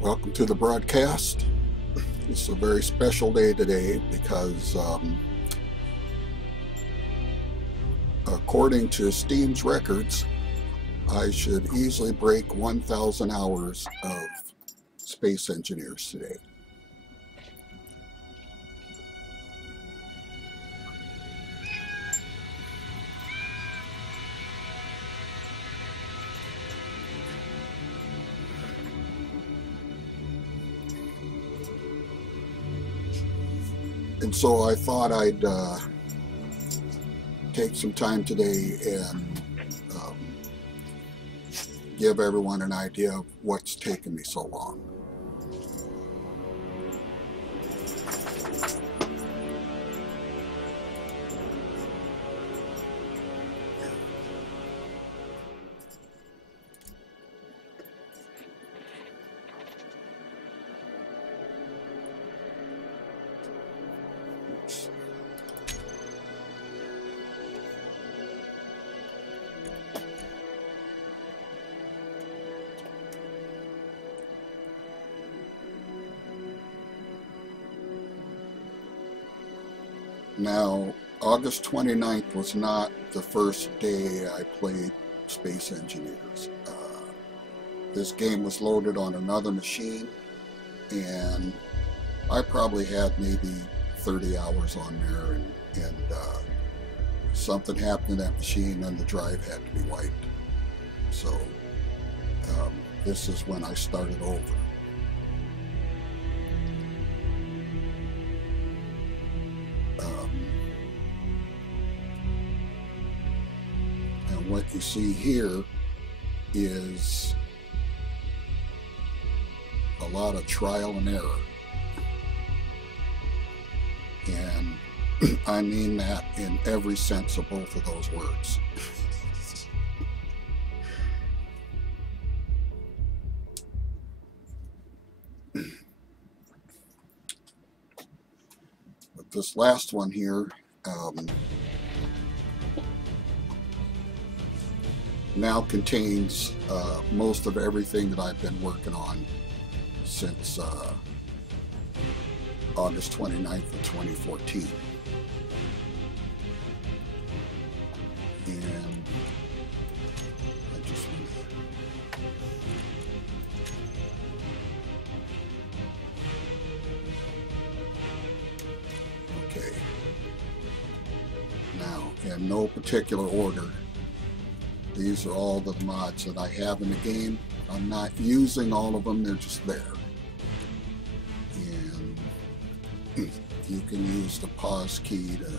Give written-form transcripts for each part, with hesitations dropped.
Welcome to the broadcast. It's a very special day today because according to Steam's records, I should easily break 1,000 hours of Space Engineers today. And so I thought I'd take some time today and give everyone an idea of what's taken me so long. Now, August 29th was not the first day I played Space Engineers. This game was loaded on another machine, and I probably had maybe 30 hours on there, and something happened to that machine and the drive had to be wiped. So this is when I started over. And what you see here is a lot of trial and error. And I mean that in every sense of both of those words. But this last one here, now contains most of everything that I've been working on since August 29th of 2014. And I just okay. Now, in no particular order, these are all the mods that I have in the game. I'm not using all of them, they're just there. And you can use the pause key to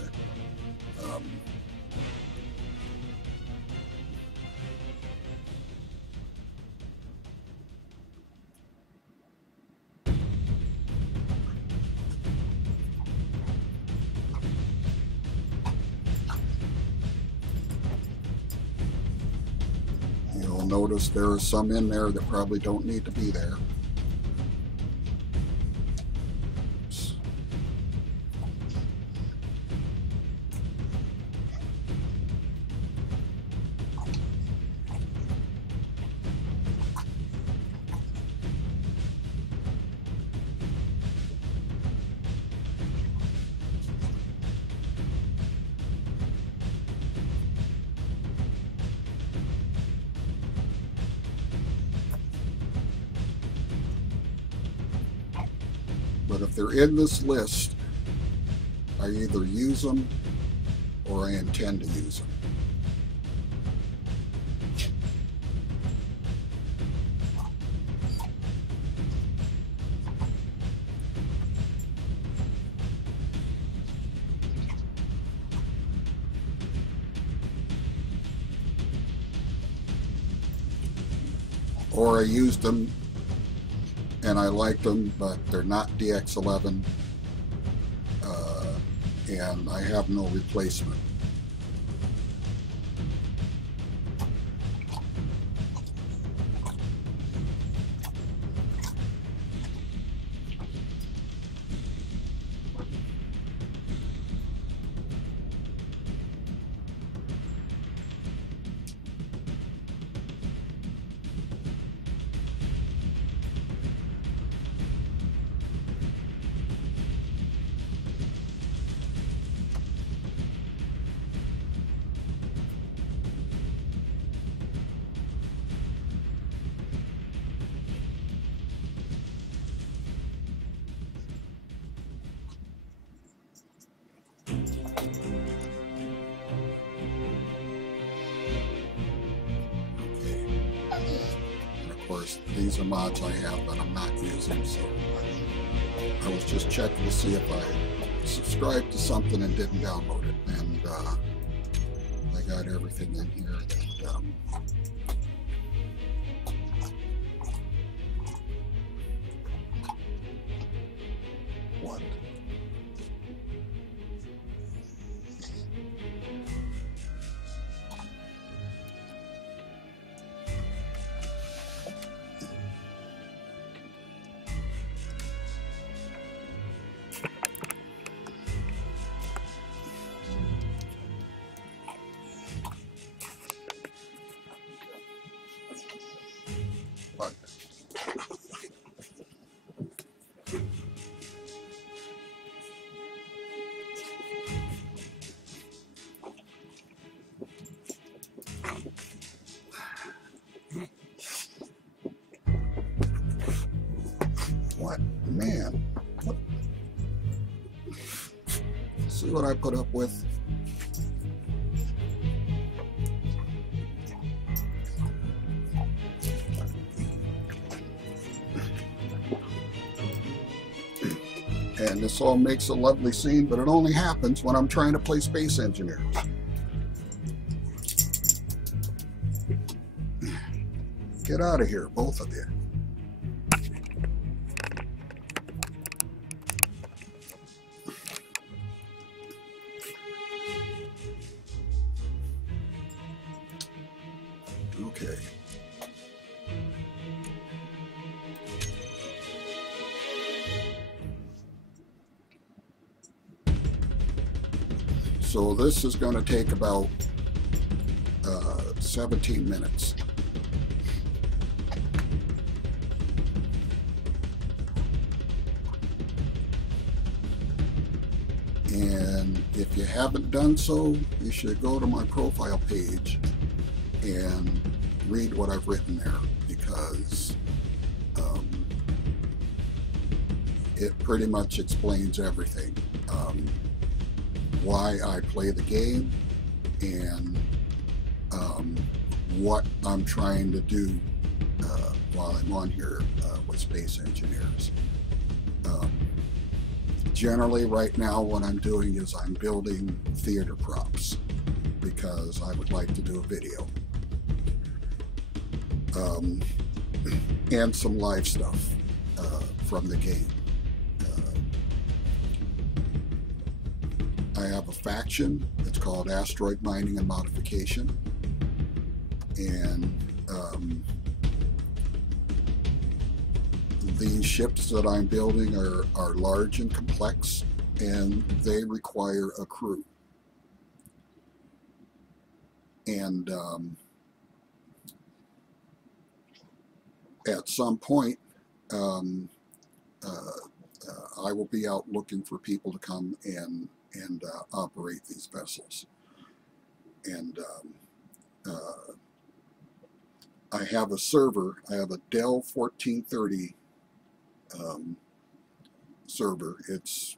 you'll notice there are some in there that probably don't need to be there. But if they're in this list, I either use them or I intend to use them. Or I used them and I liked them, but they're not DX11, and I have no replacement. These are mods I have that I'm not using, so I was just checking to see if I subscribed to something and didn't download it, and I got everything in here that what? What? Man. What? See what I put up with? And this all makes a lovely scene, but it only happens when I'm trying to play Space Engineers. Get out of here, both of you. Okay. So this is going to take about 17 minutes. And if you haven't done so, you should go to my profile page and read what I've written there, because it pretty much explains everything. Why I play the game and what I'm trying to do while I'm on here with Space Engineers. Generally right now what I'm doing is I'm building theater props because I would like to do a video. And some live stuff from the game. I have a faction. It's called Asteroid Mining and Modification, and these ships that I'm building are large and complex, and they require a crew. And at some point, I will be out looking for people to come and operate these vessels. And I have a server. I have a Dell 1430 server. It's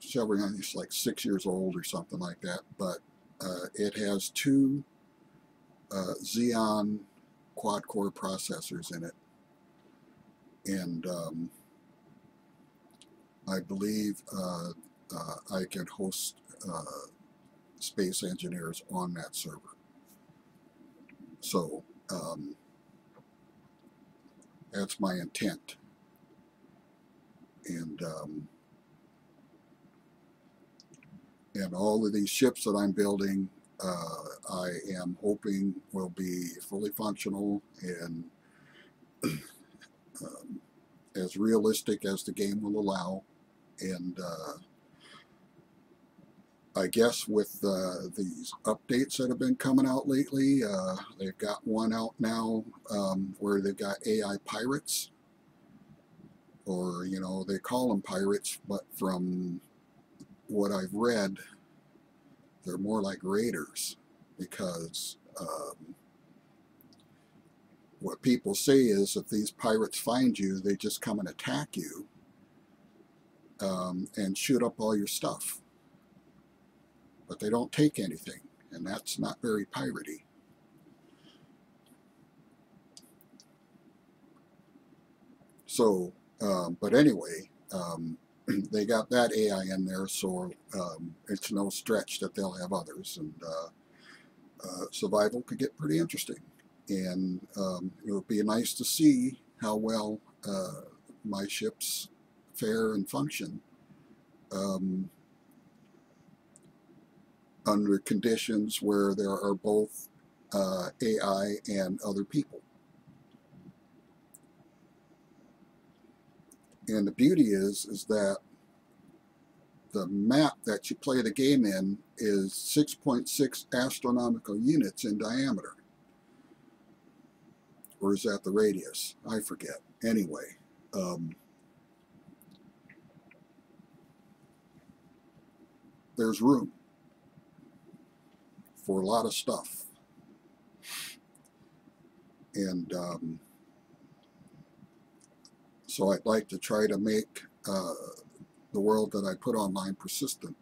it's like 6 years old or something like that, but it has two Xeon quad-core processors in it, and I believe I can host space engineers on that server. So that's my intent. And all of these ships that I'm building, I am hoping will be fully functional and as realistic as the game will allow. And I guess with these updates that have been coming out lately, they've got one out now where they've got AI pirates, or, you know, they call them pirates, but from what I've read, they're more like raiders, because what people say is if these pirates find you, they just come and attack you and shoot up all your stuff. But they don't take anything, and that's not very piratey. So, but anyway, they got that AI in there, so it's no stretch that they'll have others, and survival could get pretty interesting. And it would be nice to see how well my ships fare and function under conditions where there are both AI and other people. And the beauty is that the map that you play the game in is 6.6 astronomical units in diameter. Or is that the radius? I forget. Anyway, there's room for a lot of stuff. And so I'd like to try to make the world that I put online persistent.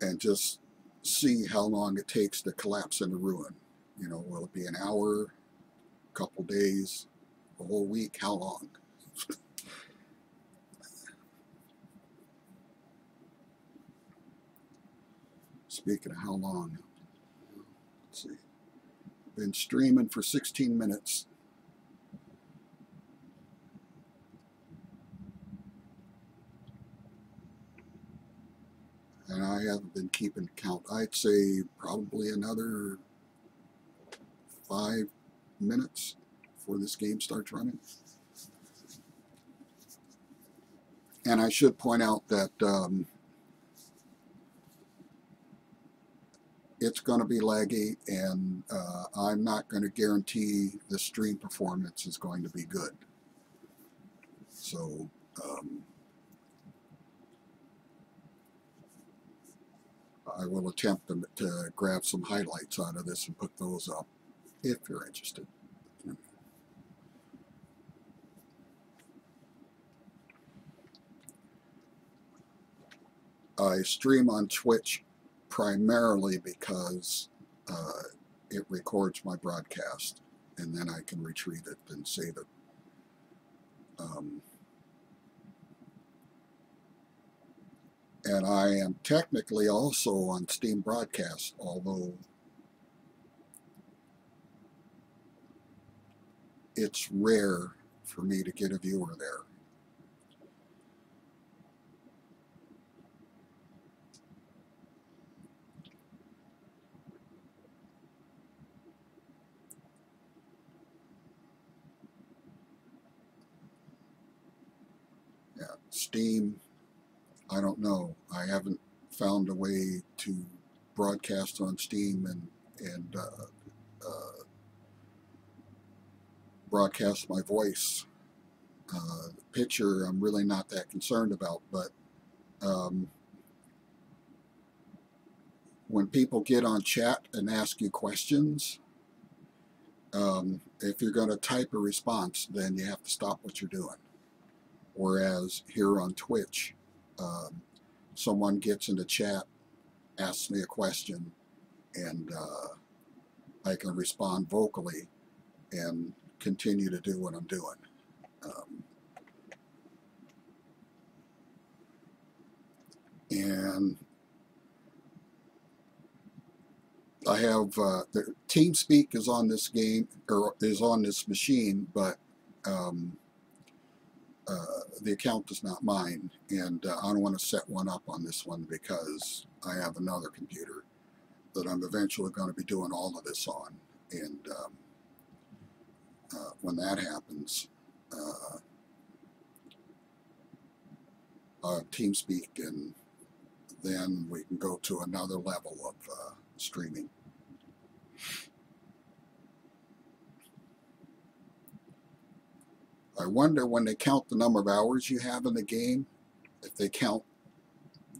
And just see how long it takes to collapse into ruin. You know, will it be an hour, a couple days, a whole week? How long? Speaking of how long, let's see. Been streaming for 16 minutes. And I haven't been keeping count. I'd say probably another 5 minutes before this game starts running. And I should point out that it's going to be laggy, and I'm not going to guarantee the stream performance is going to be good. So I will attempt to grab some highlights out of this and put those up if you're interested. I stream on Twitch primarily because it records my broadcast, and then I can retrieve it and save it. And I am technically also on Steam Broadcast, although it's rare for me to get a viewer there. Yeah, Steam, I don't know. I haven't found a way to broadcast on Steam and broadcast my voice. The picture I'm really not that concerned about, but when people get on chat and ask you questions, If you're going to type a response, then you have to stop what you're doing. Whereas here on Twitch, someone gets in the chat, asks me a question, and I can respond vocally and continue to do what I'm doing. And I have the TeamSpeak is on this game, or is on this machine, but the account is not mine, and I don't want to set one up on this one because I have another computer that I'm eventually going to be doing all of this on, and when that happens, TeamSpeak, and then we can go to another level of streaming. I wonder, when they count the number of hours you have in the game, if they count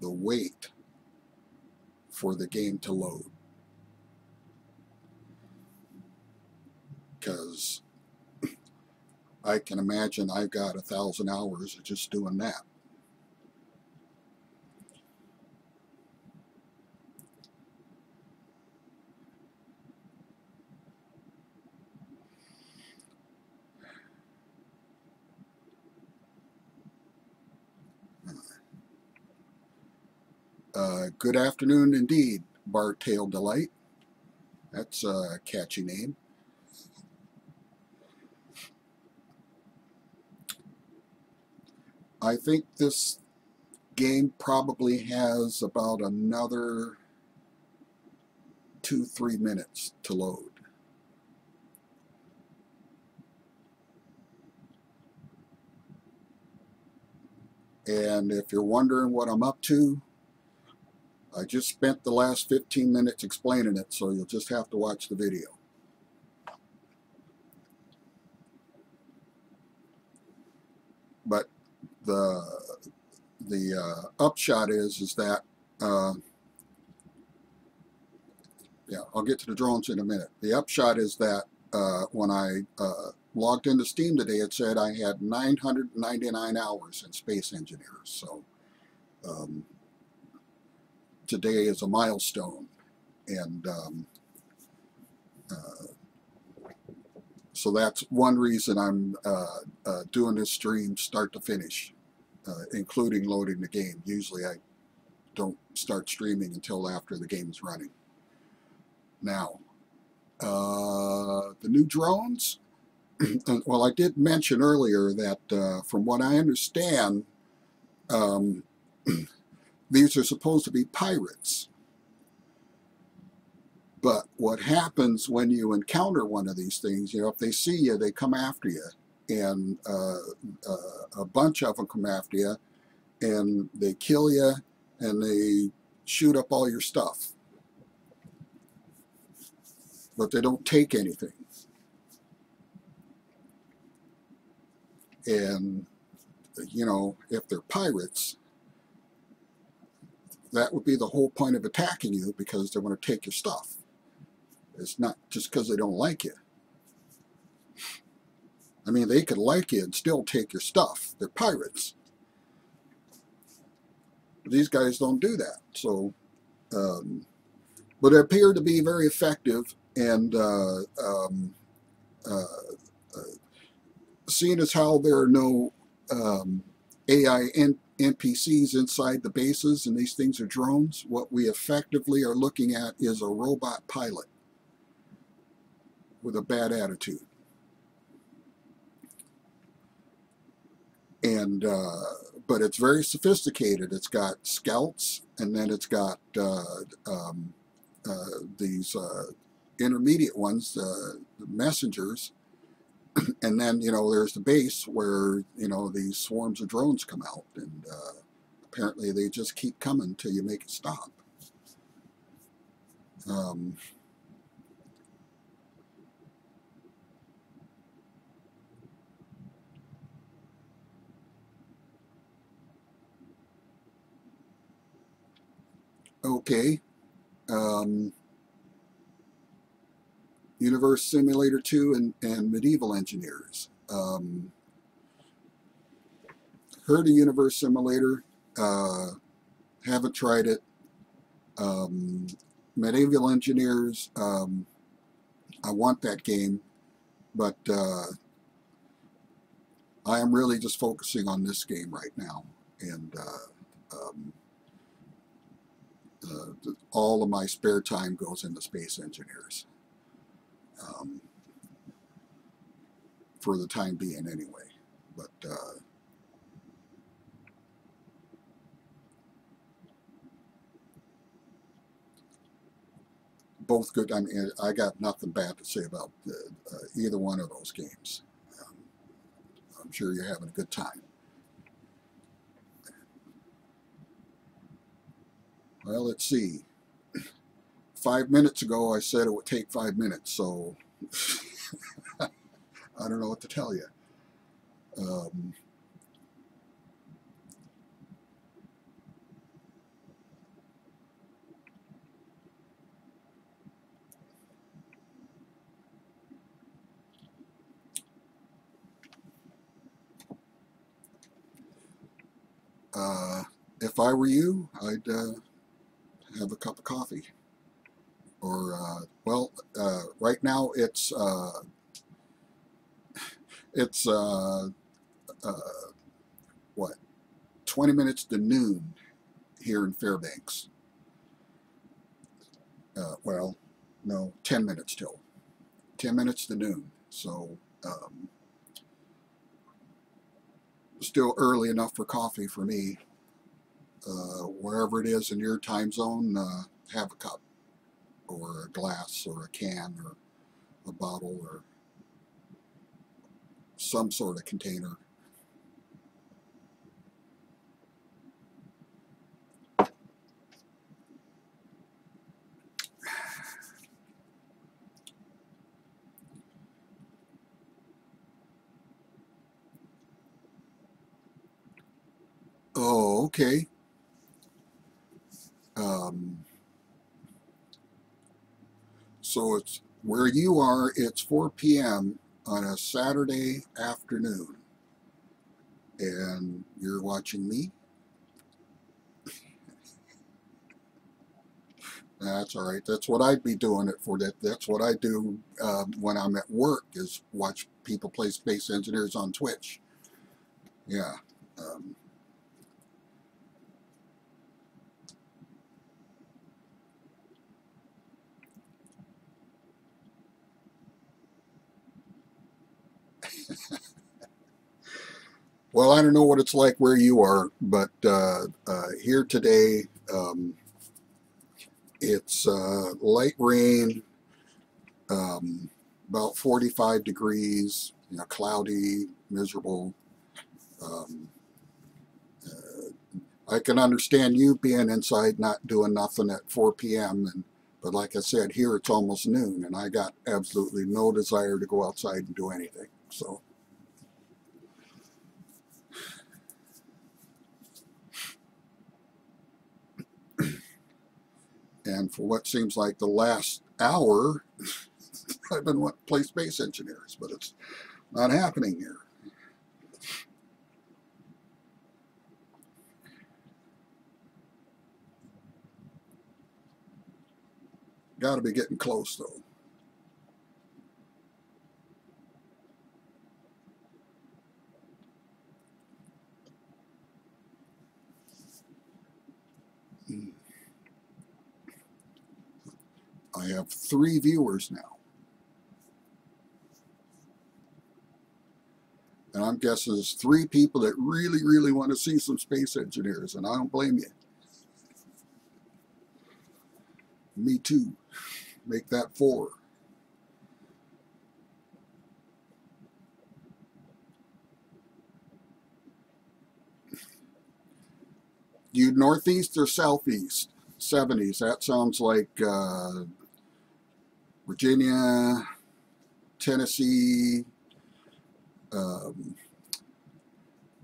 the wait for the game to load. Because I can imagine I've got 1,000 hours of just doing that. Good afternoon indeed, Bartail Delight. That's a catchy name. I think this game probably has about another 2-3 minutes to load. And if you're wondering what I'm up to, I just spent the last 15 minutes explaining it, so you'll just have to watch the video. But the upshot is that yeah, I'll get to the drones in a minute. The upshot is that when I logged into Steam today, it said I had 999 hours in Space Engineers. So today is a milestone, and so that's one reason I'm doing this stream start to finish, including loading the game. Usually I don't start streaming until after the game is running. Now, the new drones, well, I did mention earlier that from what I understand, these are supposed to be pirates. But what happens when you encounter one of these things, you know, if they see you, they come after you. And a bunch of them come after you, and they kill you, and they shoot up all your stuff. But they don't take anything. And, you know, if they're pirates, that would be the whole point of attacking you, because they want to take your stuff. It's not just because they don't like you. I mean, they could like you and still take your stuff. They're pirates. But these guys don't do that. So, but they appear to be very effective, and seeing as how there are no AI NPCs inside the bases, and these things are drones, what we effectively are looking at is a robot pilot with a bad attitude. And but it's very sophisticated. It's got scouts, and then it's got these intermediate ones, the messengers, and then, you know, there's the base where, you know, these swarms of drones come out, and apparently they just keep coming till you make it stop. Okay. Universe Simulator 2 and Medieval Engineers. Heard of Universe Simulator, haven't tried it. Medieval Engineers, I want that game, but I am really just focusing on this game right now, and all of my spare time goes into Space Engineers, for the time being anyway. But both good. I mean, I got nothing bad to say about either one of those games. I'm sure you're having a good time. Well, let's see. 5 minutes ago, I said it would take 5 minutes, so I don't know what to tell you. If I were you, I'd have a cup of coffee. Or, well, right now it's what, 20 minutes to noon here in Fairbanks. Well, no, 10 minutes till. 10 minutes to noon. So, still early enough for coffee for me. Wherever it is in your time zone, have a cup, or a glass, or a can, or a bottle, or some sort of container. Oh, okay. So it's where you are, it's 4 p.m. on a Saturday afternoon, and you're watching me? That's all right. That's what I'd be doing it for. That's what I do when I'm at work, is watch people play Space Engineers on Twitch. Yeah. Well, I don't know what it's like where you are, but here today, it's light rain, about 45 degrees, cloudy, miserable. I can understand you being inside not doing nothing at 4 p.m. But like I said, here it's almost noon, and I got absolutely no desire to go outside and do anything. So. And for what seems like the last hour, I've been wanting to play Space Engineers, but it's not happening here. Got to be getting close, though. I have 3 viewers now. And I'm guessing there's 3 people that really, really want to see some Space Engineers, and I don't blame you. Me too. Make that 4. You northeast or southeast? 70s. That sounds like Virginia, Tennessee,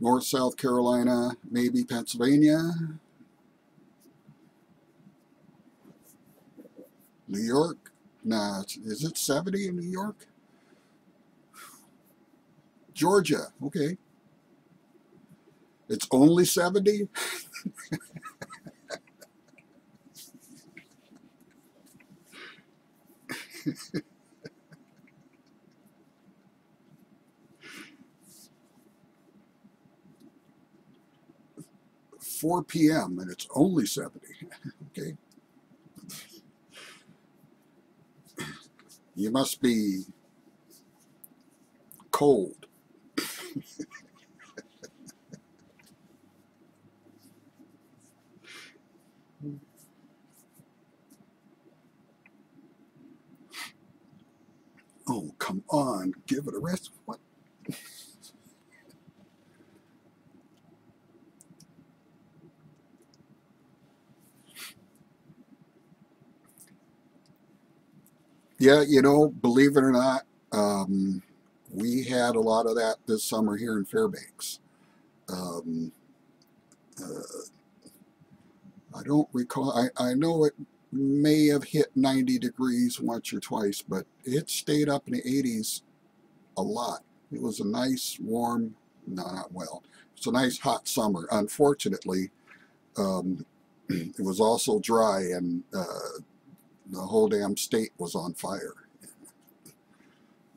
North South Carolina, maybe Pennsylvania, New York. Nah, is it 70 in New York? Georgia, okay. It's only 70? 4 p.m. and it's only 70. Okay. You must be cold. Oh, come on. Give it a rest. What? Yeah, you know, believe it or not, we had a lot of that this summer here in Fairbanks. Um, uh, I don't recall. I know it may have hit 90 degrees once or twice, but it stayed up in the 80s a lot. It was a nice, warm, no, not well. It's a nice hot summer. Unfortunately, it was also dry, and the whole damn state was on fire.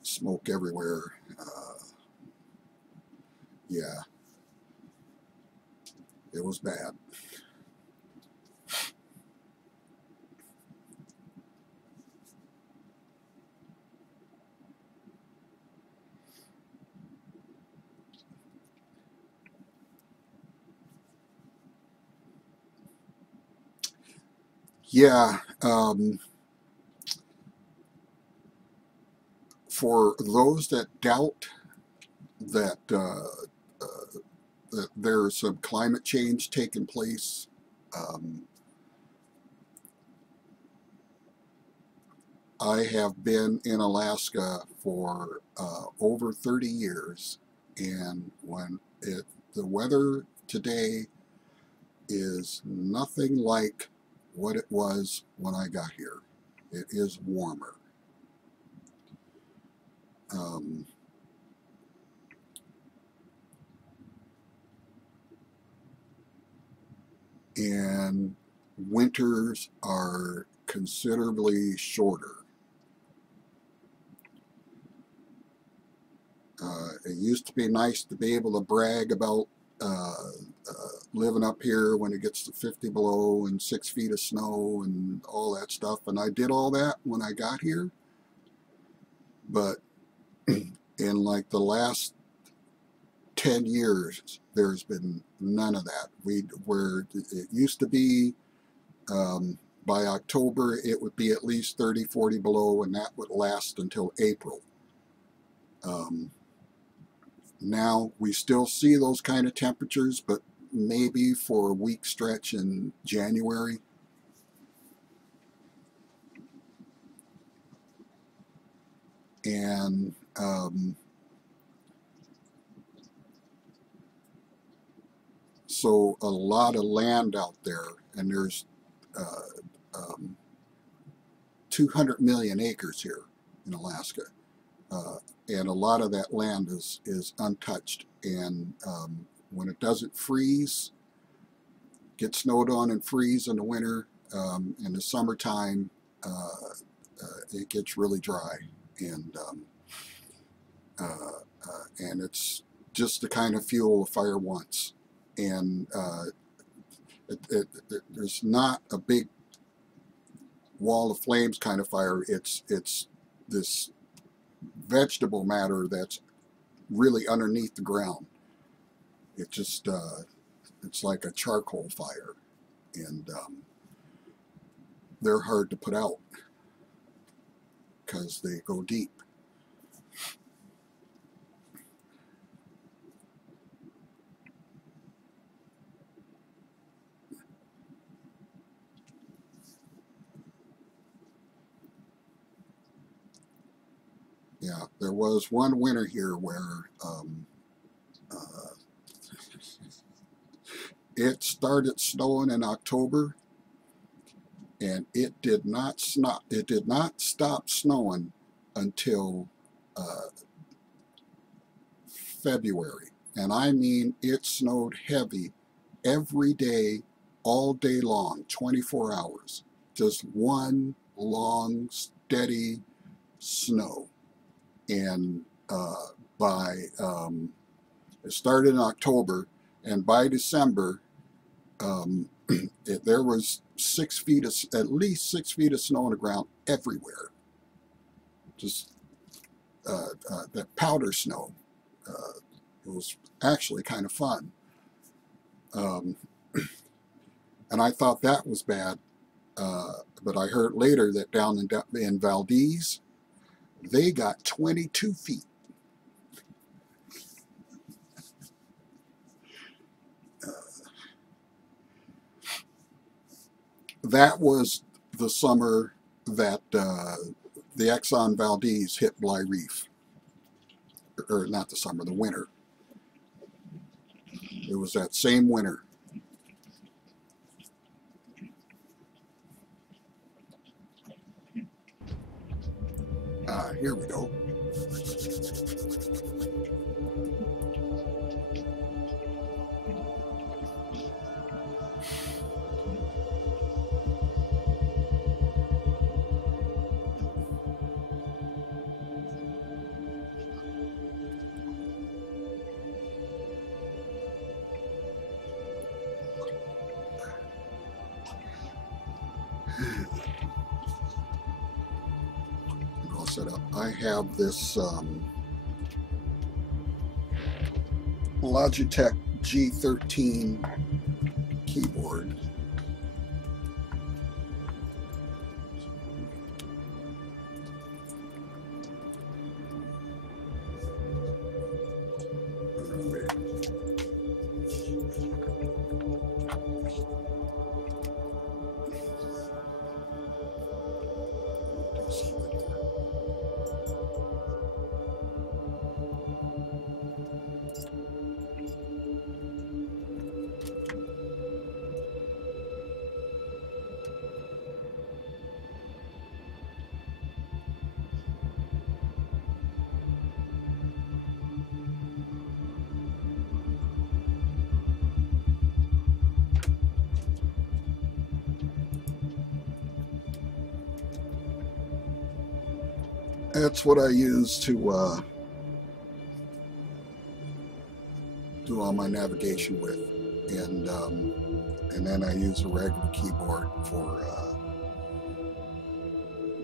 Smoke everywhere. Yeah, it was bad. Yeah, for those that doubt that that there's some climate change taking place, um, I have been in Alaska for over 30 years, and the weather today is nothing like what it was when I got here. It is warmer. Um, and winters are considerably shorter. It used to be nice to be able to brag about uh, living up here when it gets to 50 below and 6 feet of snow and all that stuff. And I did all that when I got here. But in like the last 10 years, there's been none of that. Where it used to be, by October, it would be at least 30, 40 below, and that would last until April. Um, Now we still see those kind of temperatures, but maybe for a week stretch in January. And so a lot of land out there, and there's uh, um, 200 million acres here in Alaska. Uh, and a lot of that land is untouched. And when it doesn't freeze, get snowed on and freeze in the winter, in the summertime, it gets really dry, and and it's just the kind of fuel a fire wants. And there's not a big wall of flames kind of fire. It's this vegetable matter that's really underneath the ground. It just it's like a charcoal fire, and they're hard to put out because they go deep. Yeah, there was one winter here where uh, it started snowing in October, and it did not stop. It did not stop snowing until February, and I mean it snowed heavy every day, all day long, 24 hours, just one long, steady snow. And it started in October, and by December, there was at least 6 feet of snow on the ground everywhere. Just that powder snow. It was actually kind of fun. And I thought that was bad, but I heard later that down in Valdez, they got 22 feet. That was the summer that the Exxon Valdez hit Bly Reef. Or not the summer, the winter. It was that same winter. Here we go. All set up. I have this Logitech G13 keyboard. That's what I use to do all my navigation with, and then I use a regular keyboard for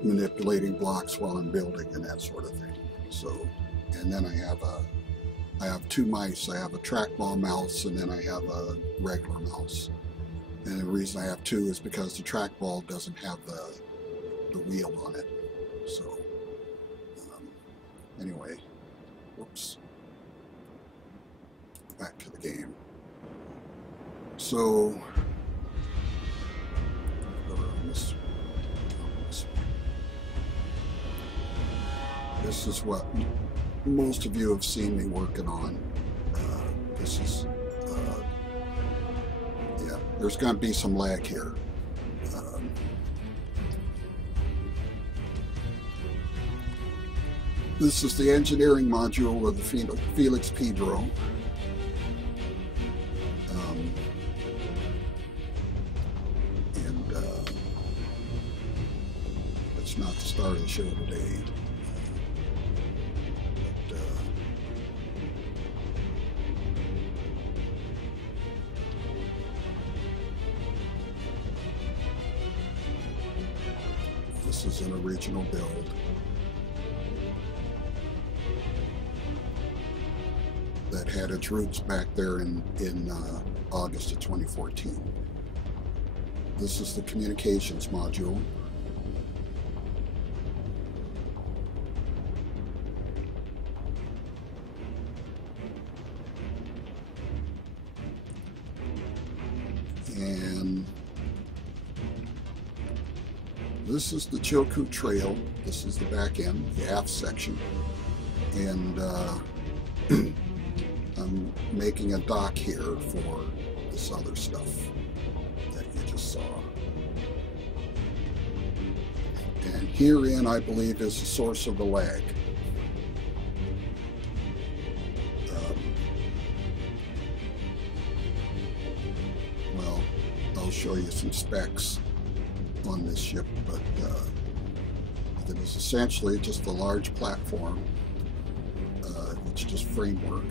manipulating blocks while I'm building and that sort of thing. So, and then I have two mice. I have a trackball mouse, and then I have a regular mouse. And the reason I have two is because the trackball doesn't have the wheel on it. So. Anyway, whoops, back to the game. So, this is what most of you have seen me working on. This is, yeah, there's going to be some lag here. This is the engineering module of the Felix Pedro. It's not the start of the show today. This is an original build. That had its roots back there in August of 2014. This is the communications module. And this is the Chilkoot Trail. This is the back end, the aft section. And I'm making a dock here for this other stuff that you just saw. herein, I believe, is the source of the lag. Well, I'll show you some specs on this ship, but it is essentially just a large platform. It's just framework.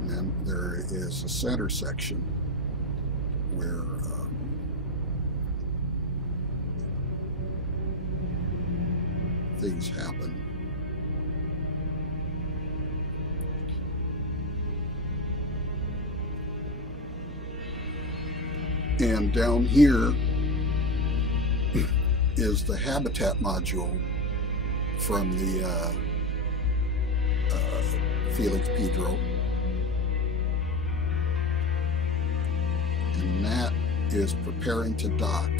And then there is a center section where things happen. And down here is the habitat module from the Felix Pedro. And that is preparing to dock.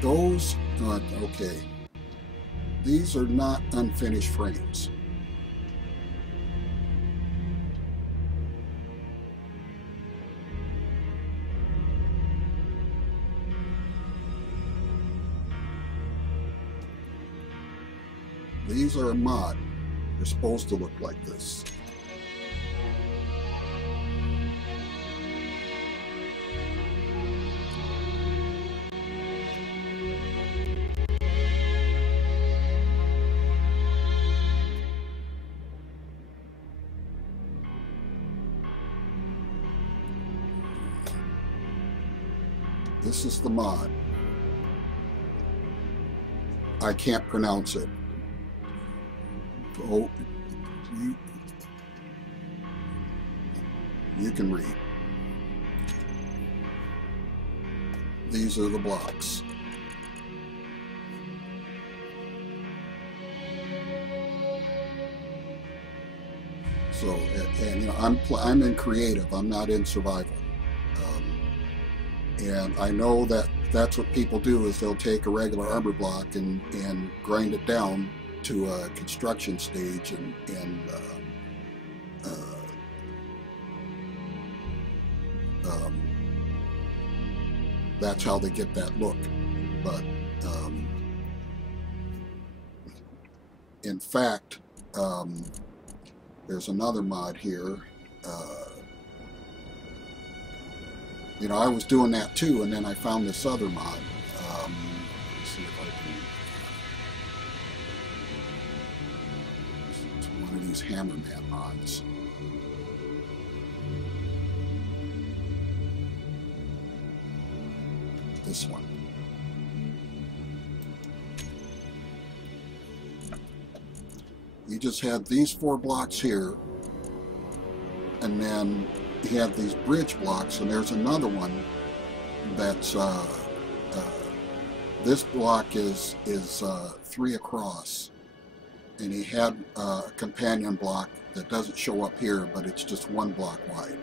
Those, okay, these are not unfinished frames. These are a mod. They're supposed to look like this. This is the mod. I can't pronounce it. Oh, you can read. These are the blocks. So, and you know, I'm in creative. I'm not in survival. And I know that that's what people do, is they'll take a regular armor block and grind it down to a construction stage and that's how they get that look. But in fact, there's another mod here. You know, I was doing that too, and then I found this other mod. Let's see if I can. It's one of these Hammerman mods. This one. You just had these 4 blocks here, and then you have these bridge blocks, and there's another one that's this block is 3 across, and he had a companion block that doesn't show up here, but it's just 1 block wide,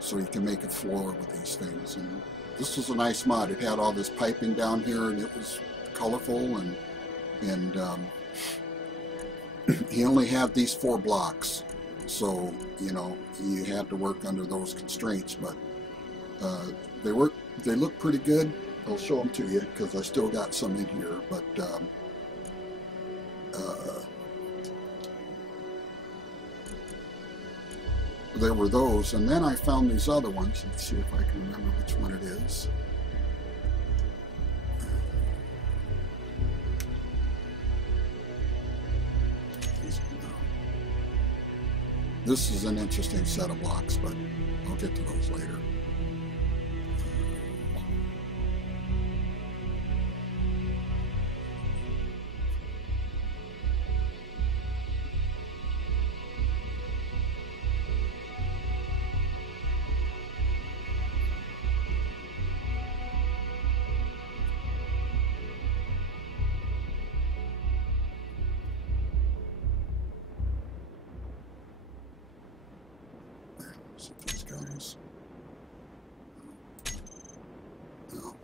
so you can make a floor with these things. And this was a nice mod. It had all this piping down here, and it was colorful, and he only had these 4 blocks. So, you know, you had to work under those constraints, but they look pretty good. I'll show them to you because I still got some in here, but there were those, and then I found these other ones. Let's see if I can remember which one it is. this is an interesting set of blocks, but I'll get to those later. These guys. No.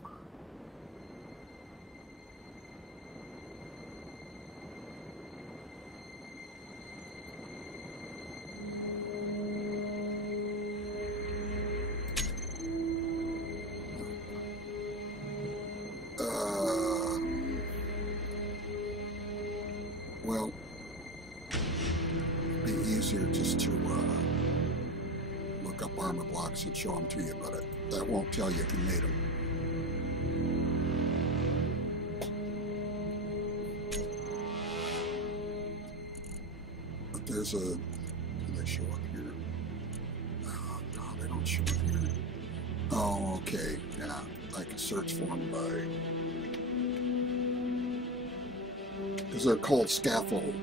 Well, it'd be easier just to look up armor blocks and show them to you, but that won't tell you who made them. But there's a, do they show up here? Oh, no, they don't show up here. Oh, okay, yeah, I can search for them by, because they're called scaffold.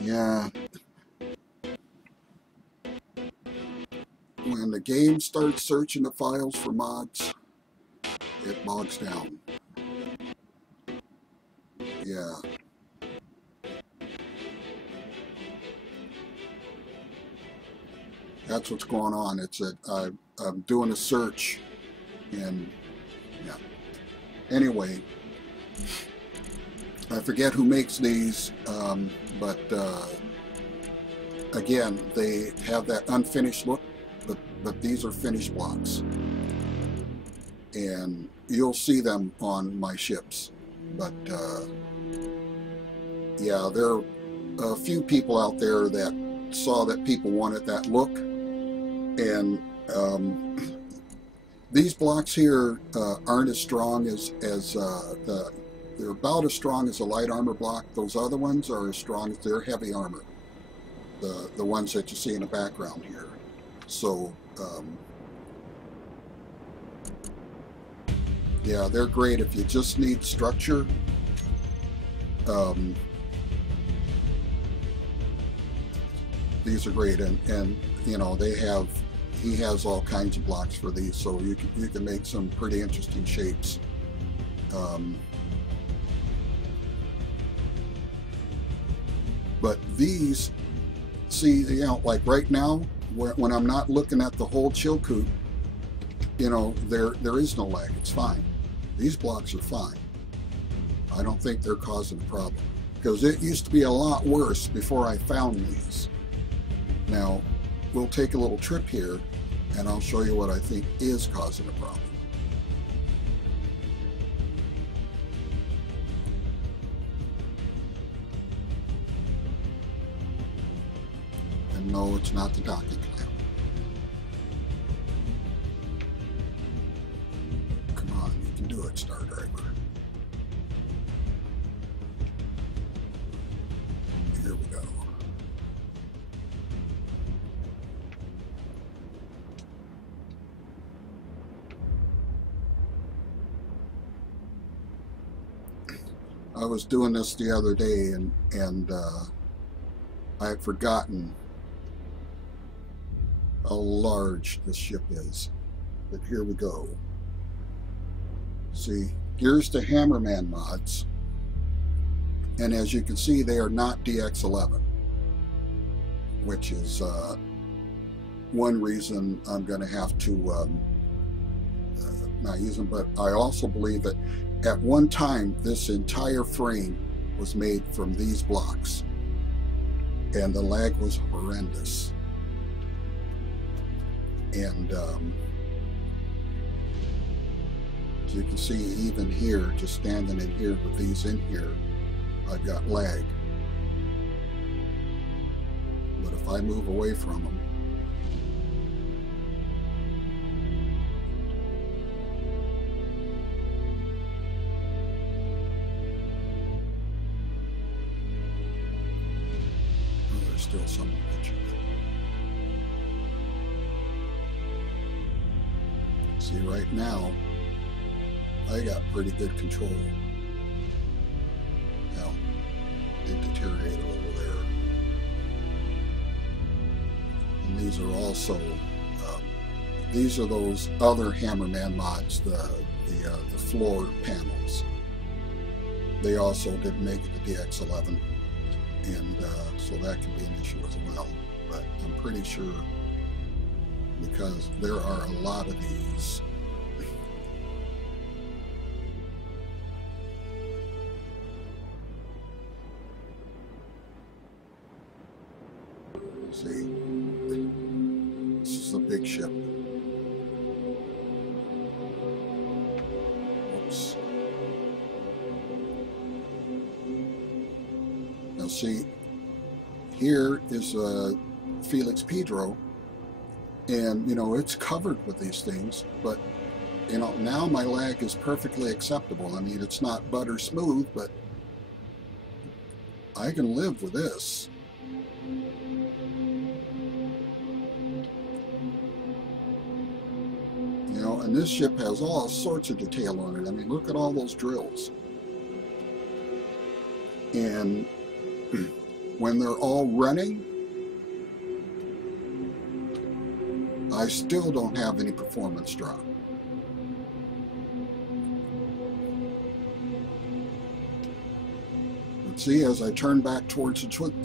Yeah. When the game starts searching the files for mods, it bogs down. Yeah. That's what's going on. It's I'm doing a search, and yeah. Anyway, I forget who makes these, but again, they have that unfinished look, but these are finished blocks. And you'll see them on my ships. But yeah, there are a few people out there that saw that people wanted that look. And these blocks here aren't as strong as they're about as strong as a light armor block. Those other ones are as strong as their heavy armor. The ones that you see in the background here. So yeah, they're great if you just need structure. These are great, and you know, he has all kinds of blocks for these, so you can make some pretty interesting shapes. But these, see, you know, like right now, when I'm not looking at the whole Chilkoot, you know, there is no lag. It's fine. These blocks are fine. I don't think they're causing a problem, because it used to be a lot worse before I found these. Now, we'll take a little trip here, and I'll show you what I think is causing a problem. And no, it's not the docking clamp. Come on, you can do it, Star Driver. Here we go. I was doing this the other day, and I had forgotten how large this ship is. But here we go. See, here's the Hammerman mods, and as you can see, they are not DX11, which is one reason I'm going to have to not use them. But I also believe that at one time this entire frame was made from these blocks, and the lag was horrendous. And as you can see, even here, just standing in here with these in here, I've got lag. But if I move away from them, there's still some picture. See, right now, I got pretty good control. Now, it deteriorated a little there. And these are also, these are those other Hammerman mods, the floor panels. They also didn't make it to DX11, and so that can be an issue as well. But I'm pretty sure, because there are a lot of these. See, this is a big ship. Oops. Now see, here is Felix Pedro, and you know, it's covered with these things, but you know, now my lag is perfectly acceptable. I mean, it's not butter smooth, but I can live with this. You know, and this ship has all sorts of detail on it. I mean, look at all those drills. And when they're all running, I still don't have any performance drop. But see, as I turn back towards the Chilkoot,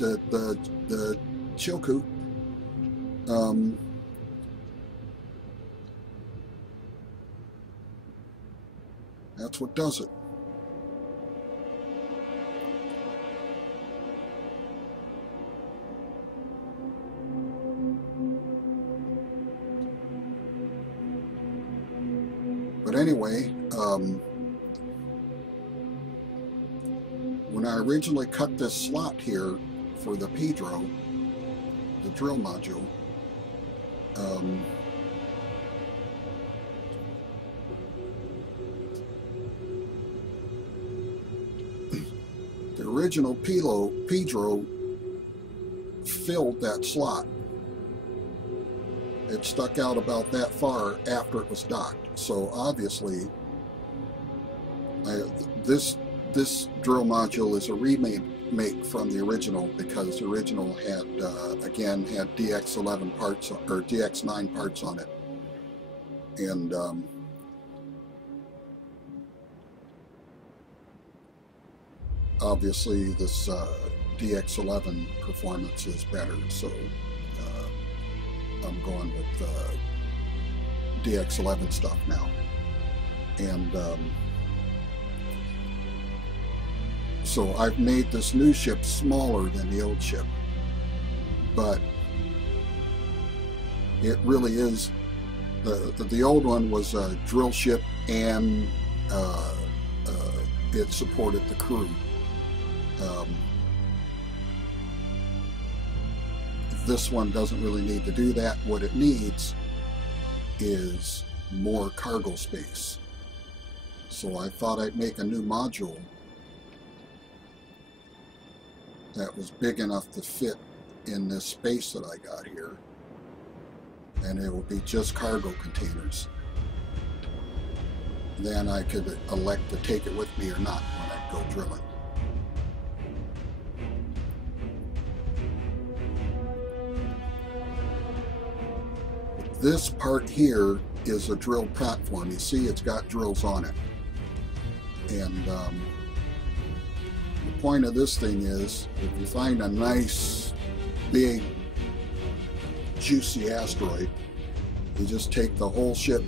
that's what does it. But anyway, when I originally cut this slot here for the Pedro, the drill module, the original Pedro filled that slot. It stuck out about that far after it was docked. So obviously, this drill module is a remake from the original, because the original had again had DX11 parts or DX9 parts on it, and obviously this DX11 performance is better. So I'm going with DX11 stuff now. And so I've made this new ship smaller than the old ship, but it really is, the old one was a drill ship, and it supported the crew. This one doesn't really need to do that. What it needs is more cargo space. So I thought I'd make a new module that was big enough to fit in this space that I got here, and it will be just cargo containers. Then I could elect to take it with me or not when I go drilling. This part here is a drill platform. You see, it's got drills on it. And the point of this thing is, if you find a nice, big, juicy asteroid, you just take the whole ship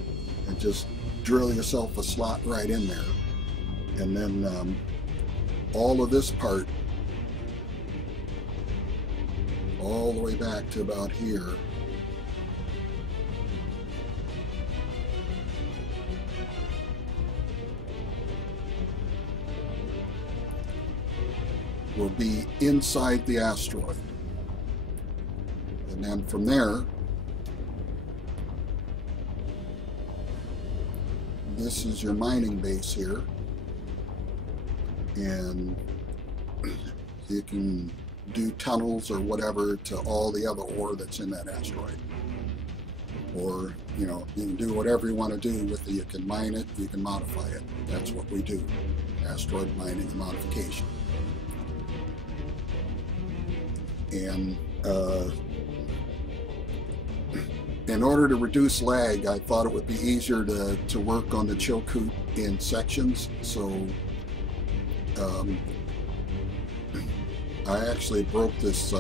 and just drill yourself a slot right in there. And then all of this part, all the way back to about here, will be inside the asteroid. And then from there, this is your mining base here. And you can do tunnels or whatever to all the other ore that's in that asteroid. Or, you know, you can do whatever you want to do with it. You can mine it, you can modify it. That's what we do. Asteroid mining and modification. And in order to reduce lag, I thought it would be easier to work on the Chilkoot in sections. So I actually broke this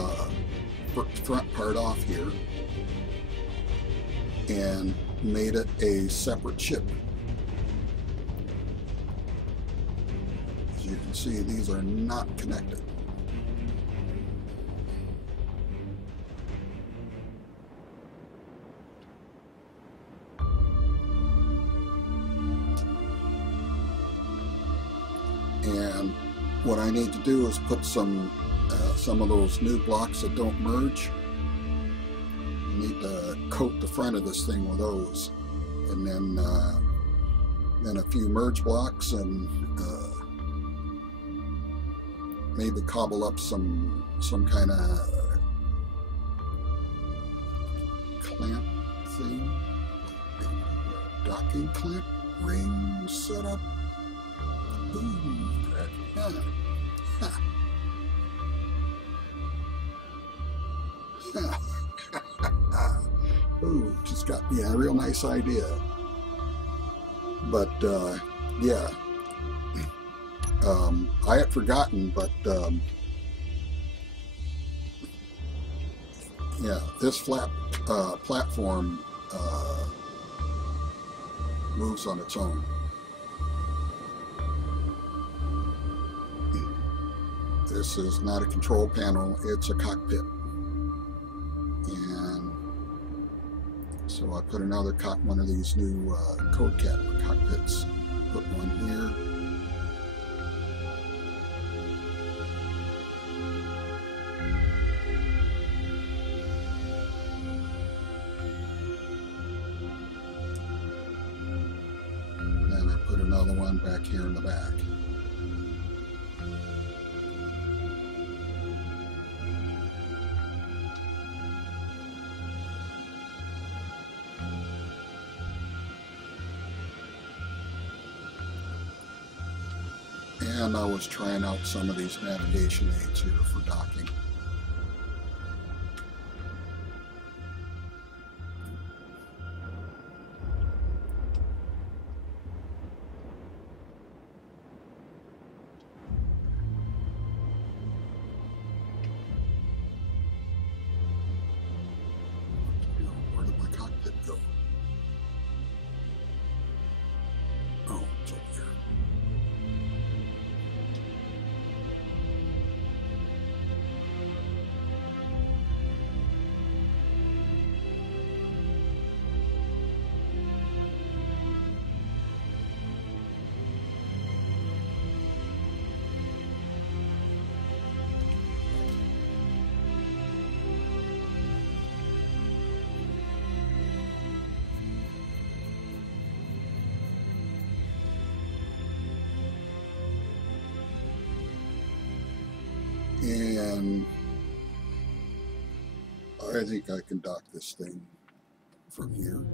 front part off here and made it a separate chip. As you can see, these are not connected. And what I need to do is put some of those new blocks that don't merge. I need to coat the front of this thing with those, and then a few merge blocks, and maybe cobble up some kind of clamp thing, docking clamp ring setup. Ooh, ooh, just got me a real nice idea. But yeah, I had forgotten, but yeah, this flat platform moves on its own. This is not a control panel, it's a cockpit. And so I put another one of these new CodeCat cockpits. Put one here. Then I put another one back here in the back. And I was trying out some of these navigation aids here for docking. Where did my cockpit go? Oh, it's over there. And I think I can dock this thing from here.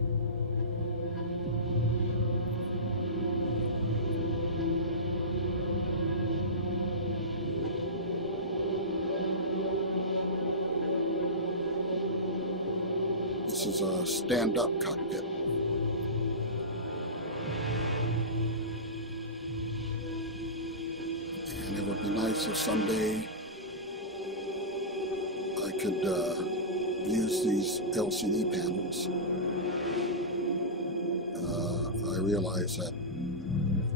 This is a stand-up cockpit. And it would be nice if someday I could use these LCD panels. I realize that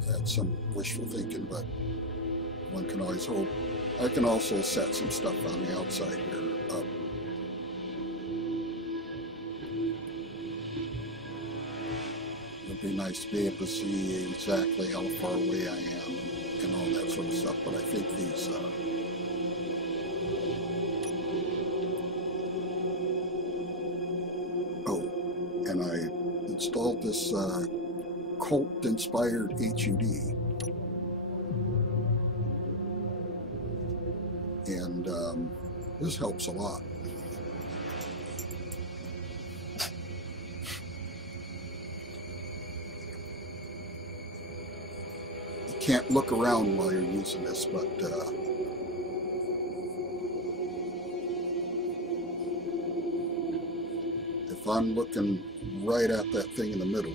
that's some wishful thinking, but one can always hope. I can also set some stuff on the outside here up. It would be nice to be able to see exactly how far away I am and all that sort of stuff, but I think these and I installed this Colt-inspired HUD. And this helps a lot. You can't look around while you're using this, but if I'm looking right at that thing in the middle,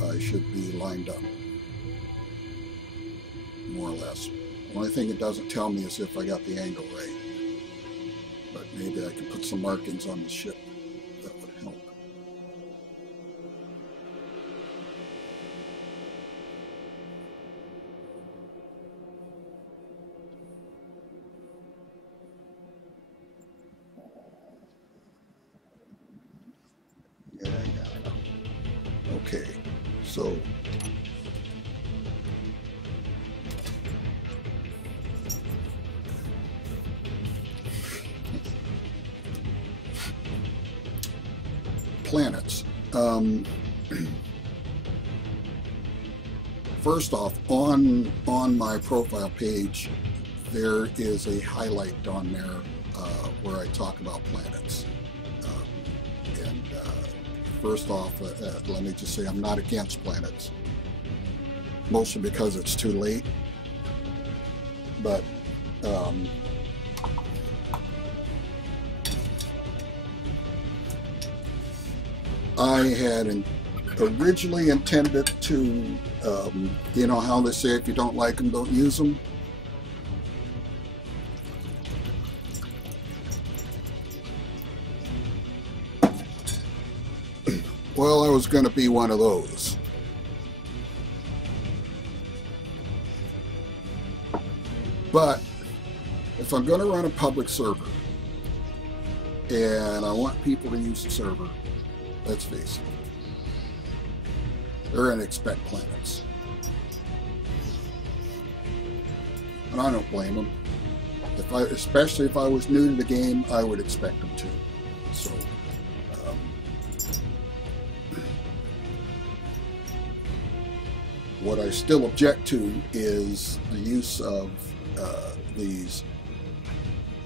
I should be lined up, more or less. The only thing it doesn't tell me is if I got the angle right. But maybe I could put some markings on the ship. That would help. Yeah, I got it. Okay, so planets. First off, on my profile page, there is a highlight on there where I talk about planets. First off, let me just say I'm not against planets, mostly because it's too late. But I had originally intended to, you know how they say if you don't like them, don't use them. Well, I was going to be one of those. But if I'm going to run a public server and I want people to use the server, let's face it, they're going to expect planets. And I don't blame them. Especially if I was new to the game, I would expect them to. So, what I still object to is the use of these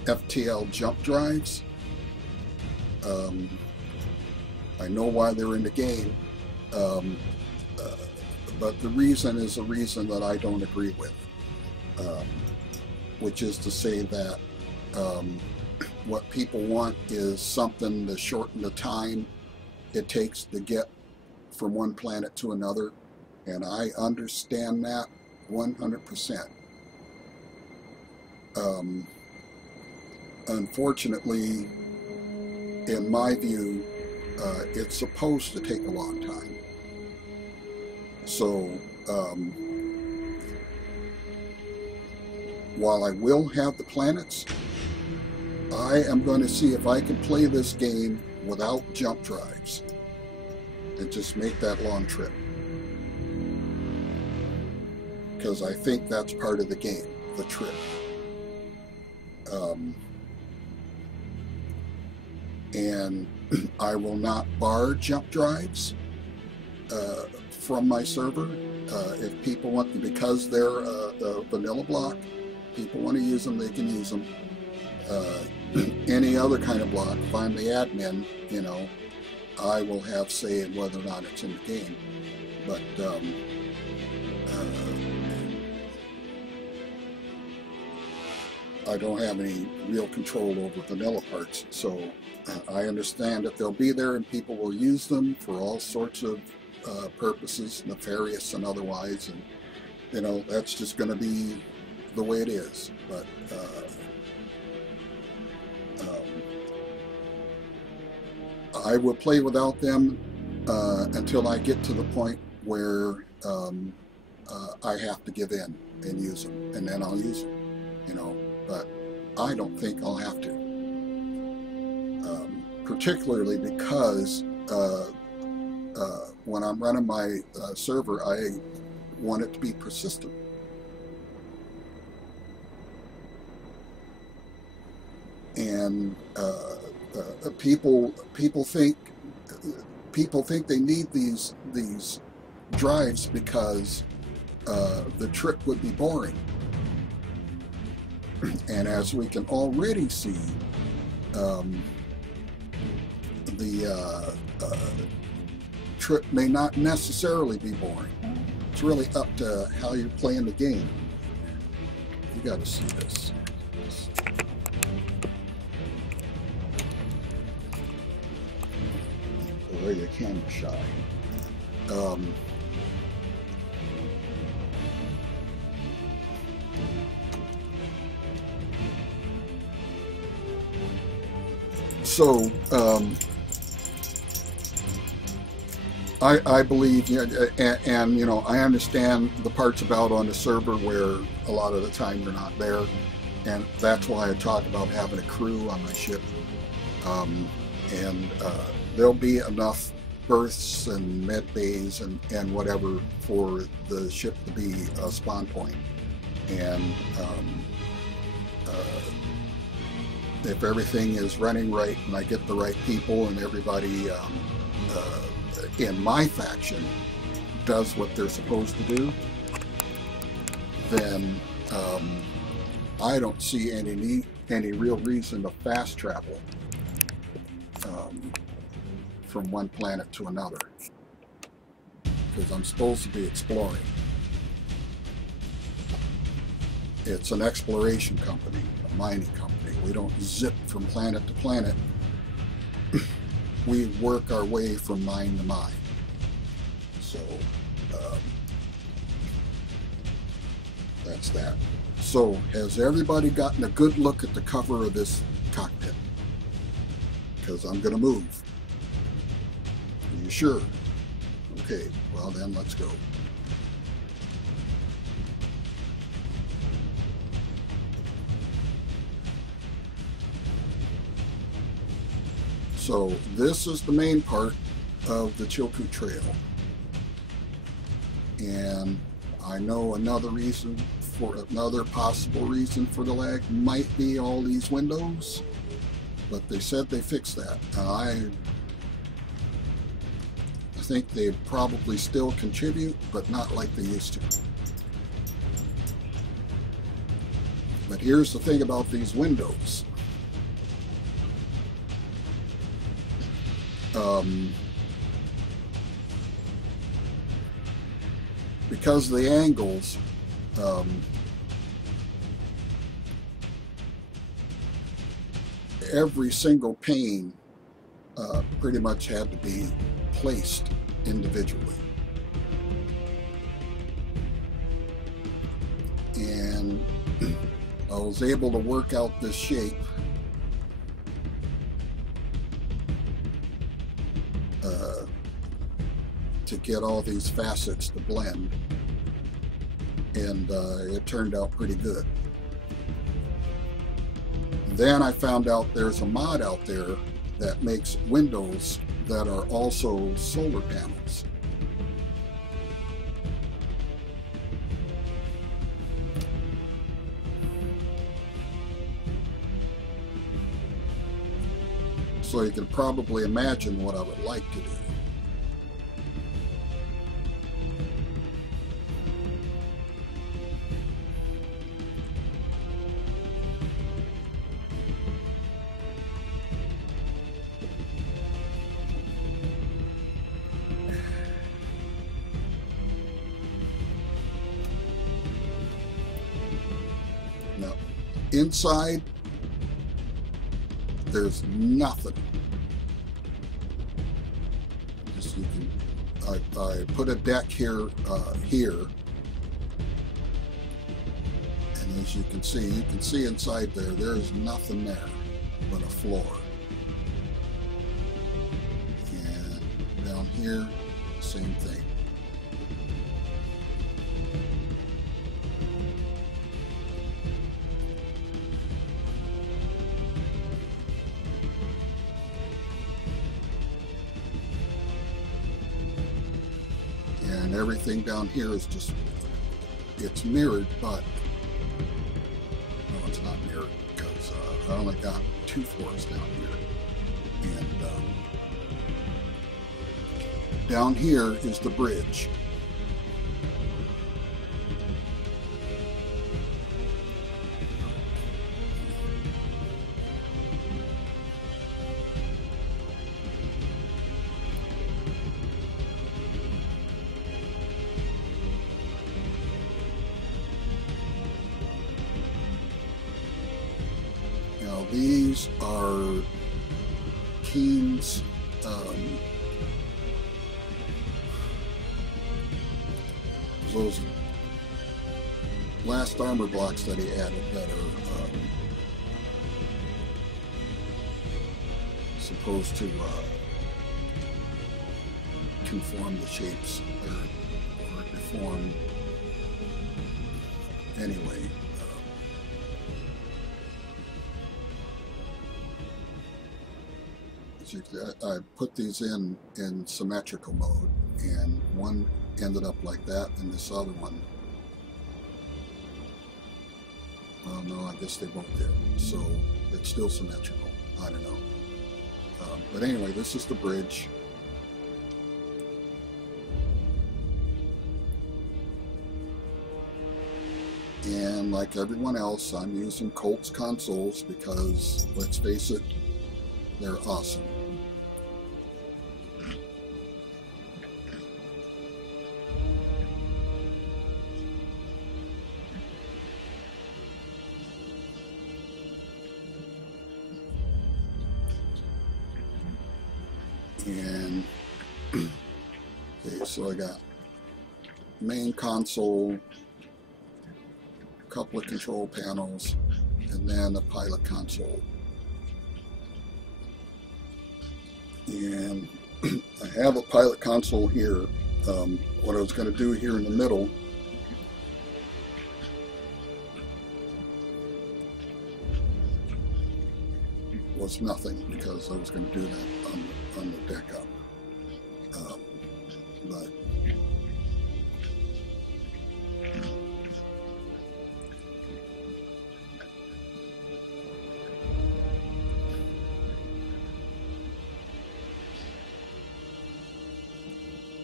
FTL jump drives. I know why they're in the game, but the reason is a reason that I don't agree with, which is to say that what people want is something to shorten the time it takes to get from one planet to another, and I understand that 100%. Unfortunately, in my view, it's supposed to take a long time. So, while I will have the planets, I am going to see if I can play this game without jump drives and just make that long trip. Because I think that's part of the game, the trip. And I will not bar jump drives from my server. If people want them, because they're a vanilla block, people want to use them, they can use them. Any other kind of block, if I'm the admin, you know, I will have say in whether or not it's in the game. But I don't have any real control over vanilla parts, so I understand that they'll be there and people will use them for all sorts of purposes, nefarious and otherwise, and you know, that's just going to be the way it is. But I will play without them until I get to the point where I have to give in and use them, and then I'll use them, you know. But I don't think I'll have to, particularly because when I'm running my server, I want it to be persistent. and people think they need these drives because the trip would be boring. And as we can already see, the trip may not necessarily be boring. It's really up to how you're playing the game. You got to see this. Where your camera shy. So I believe, and you know, I understand the parts about on the server where a lot of the time you're not there, and that's why I talk about having a crew on my ship, and there'll be enough berths and med bays and whatever for the ship to be a spawn point. And if everything is running right and I get the right people and everybody in my faction does what they're supposed to do, then I don't see any real reason to fast travel from one planet to another, because I'm supposed to be exploring. It's an exploration company, a mining company. We don't zip from planet to planet. We work our way from mine to mine. So that's that. So has everybody gotten a good look at the cover of this cockpit? Because I'm going to move. Are you sure? Okay, well then let's go. So this is the main part of the Chilkoot Trail. And I know another possible reason for the lag might be all these windows, but they said they fixed that. I think they probably still contribute, but not like they used to. But here's the thing about these windows. Because of the angles, every single pane pretty much had to be placed individually. And I was able to work out this shape to get all these facets to blend, and it turned out pretty good. Then I found out there's a mod out there that makes windows that are also solar panels. So you can probably imagine what I would like to do. Now, inside, there's nothing. Just you can, I put a deck here, and as you can see inside there, there's nothing there but a floor. And down here, same thing. And everything down here is just, it's mirrored, but no, it's not mirrored because because I only got 2 floors down here. And down here is the bridge. Now these are Keen's those last armor blocks that he added that are supposed to conform the shapes or deform anyway. I put these in symmetrical mode, and one ended up like that, and this other one, well, no, I guess they both did, so it's still symmetrical. I don't know. But anyway, this is the bridge. And like everyone else, I'm using Colts consoles because, let's face it, they're awesome. And okay, so I got main console, a couple of control panels, and then a pilot console. And I have a pilot console here. What I was going to do here in the middle was nothing, because I was going to do that on the deck up. But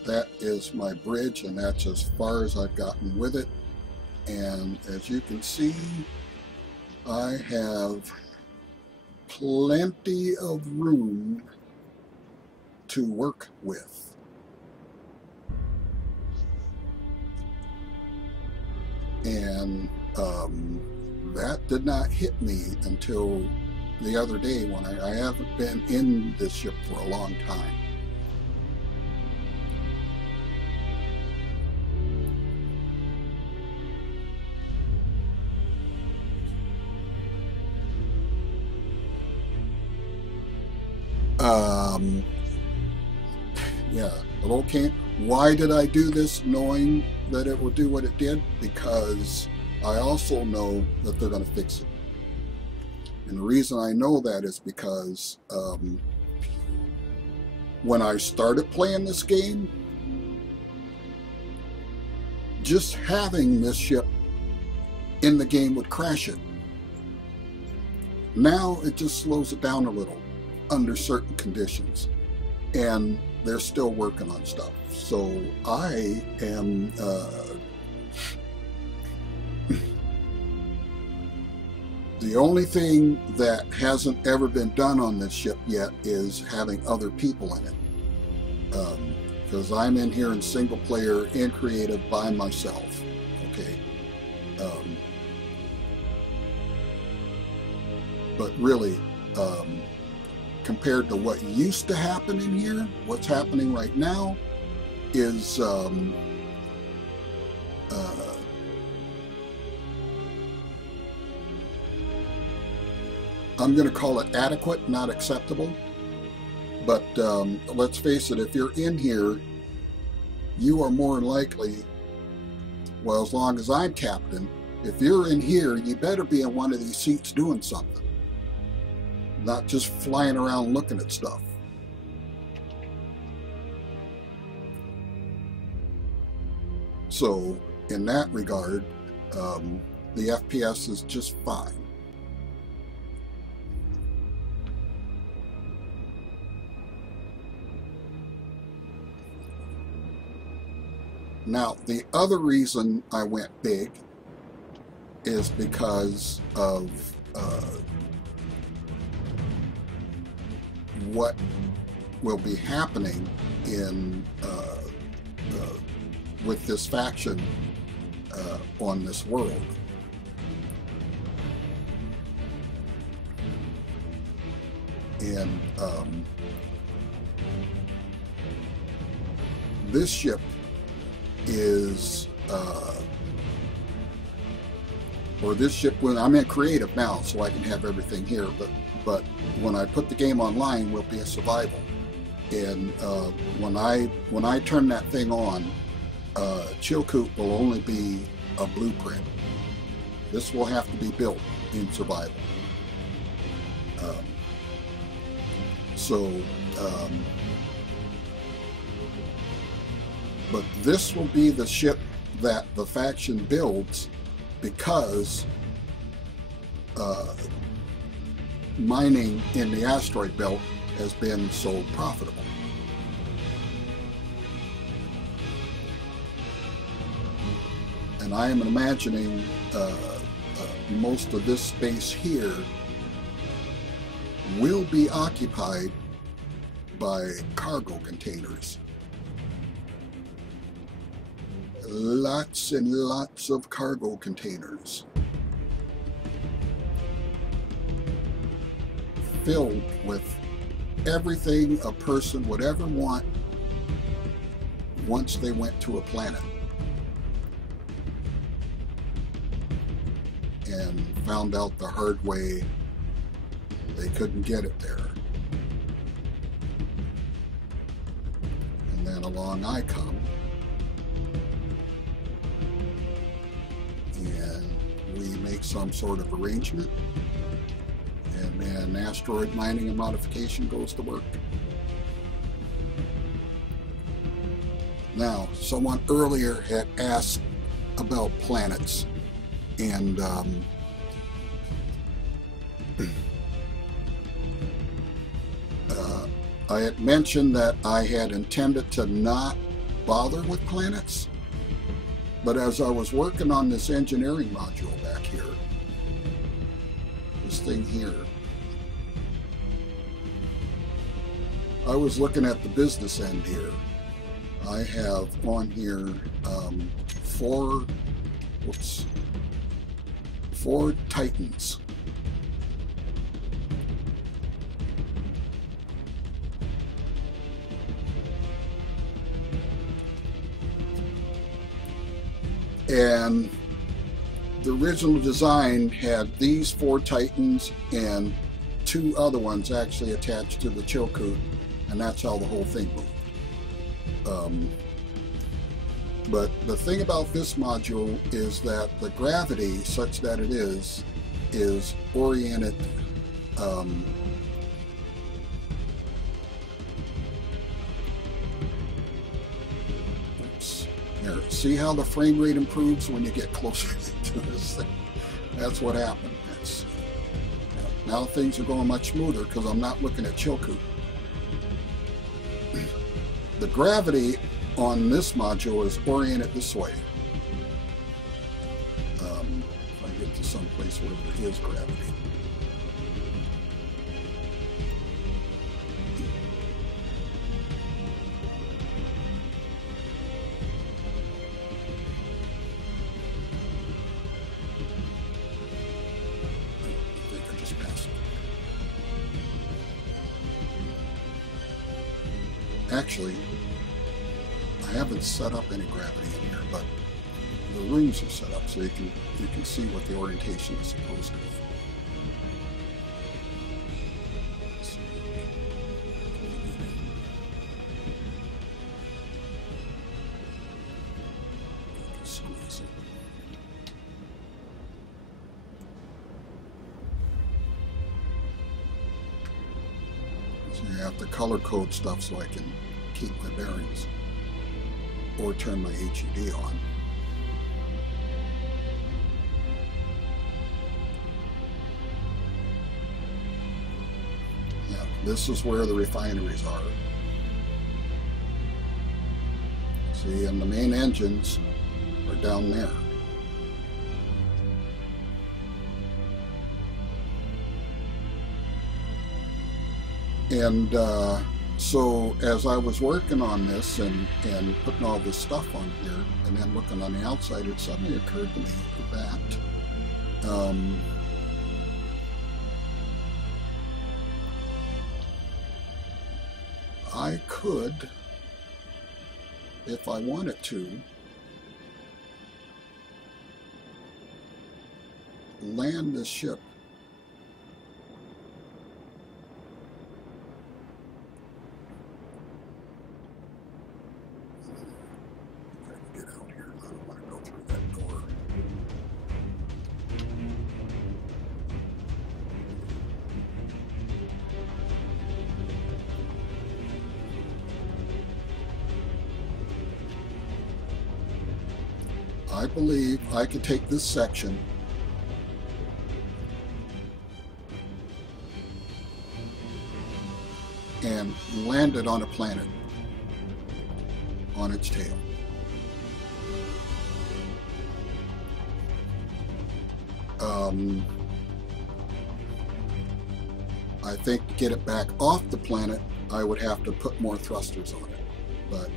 that is my bridge, and that's as far as I've gotten with it. And as you can see, I have plenty of room to work with. And that did not hit me until the other day, when I haven't been in this ship for a long time. Yeah, okay. Why did I do this knowing that it would do what it did? Because I also know that they're going to fix it. And the reason I know that is because when I started playing this game, just having this ship in the game would crash it. Now it just slows it down a little under certain conditions, and they're still working on stuff. So I am the only thing that hasn't ever been done on this ship yet is having other people in it, because I'm in here in single player and creative by myself. Okay. But really, compared to what used to happen in here, what's happening right now is I'm going to call it adequate, not acceptable. But let's face it, if you're in here, you are more likely, well, as long as I'm captain, if you're in here, you better be in one of these seats doing something, not just flying around looking at stuff. So in that regard, the FPS is just fine. Now, the other reason I went big is because of what will be happening in with this faction on this world. And this ship is, or this ship, when I'm in creative now, so I can have everything here, but when I put the game online, will be a survival. And when I turn that thing on, Chilkoot will only be a blueprint. This will have to be built in survival. But this will be the ship that the faction builds because mining in the asteroid belt has been so profitable. And I am imagining most of this space here will be occupied by cargo containers. Lots and lots of cargo containers filled with everything a person would ever want once they went to a planet and found out the hard way they couldn't get it there. And then along I come, and we make some sort of arrangement, and then asteroid mining and modification goes to work. Now, someone earlier had asked about planets, and I had mentioned that I had intended to not bother with planets, but as I was working on this engineering module back here, this thing here, I was looking at the business end here. I have on here four Titans. And the original design had these 4 Titans and 2 other ones actually attached to the Chilkoot, and that's how the whole thing moved. But the thing about this module is that the gravity, such that it is oriented here. See how the frame rate improves when you get closer to this thing? That's what happened. Now things are going much smoother because I'm not looking at Chilkoot. The gravity on this module is oriented this way. If I get to some place where there is gravity. I think I just passed it. Actually, I haven't set up any gravity in here, but the rooms are set up so you can see what the orientation is supposed to be. Squeeze it. So you have to color code stuff so I can keep my bearings, or turn my HUD on. Yeah, this is where the refineries are. So See, and the main engines are down there. And so as I was working on this and putting all this stuff on here and then looking on the outside, it suddenly occurred to me that I could, if I wanted to, land this ship I believe I could take this section and land it on a planet on its tail. I think to get it back off the planet, I would have to put more thrusters on it. But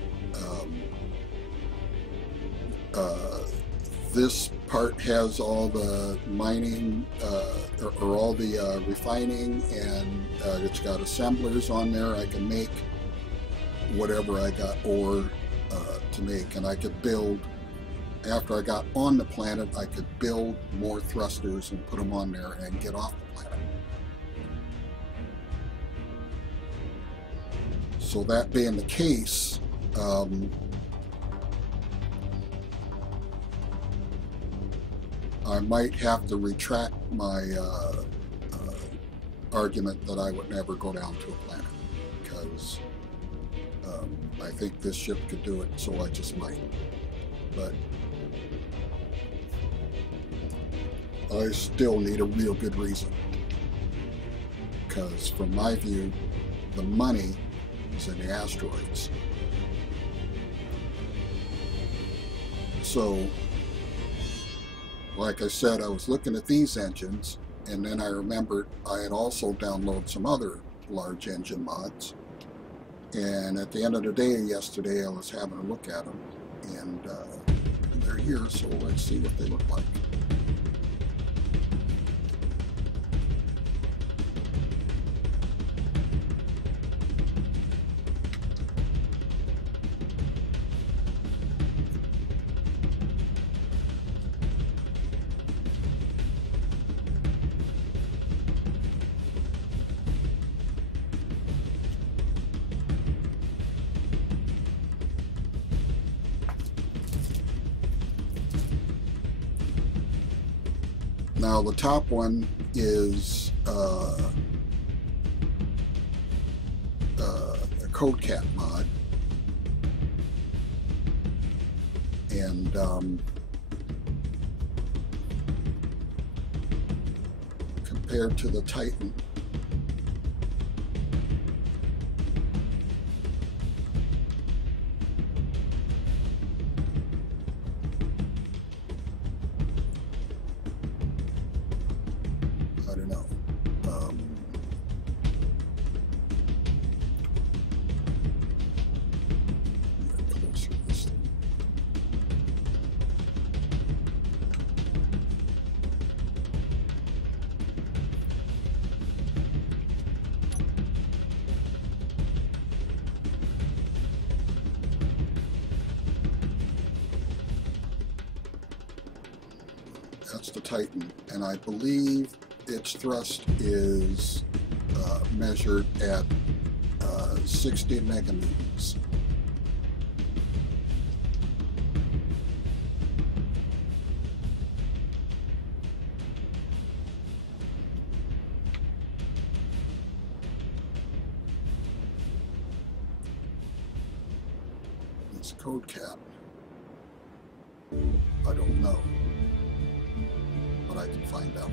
this part has all the mining or all the refining, and it's got assemblers on there. I can make whatever I got ore to make, and I could build, after I got on the planet, I could build more thrusters and put them on there and get off the planet. So that being the case, I might have to retract my argument that I would never go down to a planet, because I think this ship could do it, so I just might. But I still need a real good reason, because from my view, the money is in the asteroids. So, like I said, I was looking at these engines, and then I remembered I had also downloaded some other large engine mods. And at the end of the day yesterday, I was having a look at them, and they're here, so let's see what they look like. Now the top one is a Code Cap mod, and compared to the Titan, I don't know. Closer to this thing. That's the Titan, and I believe its thrust is measured at 60 meganewtons. It's Code Cap. I don't know, but I can find out.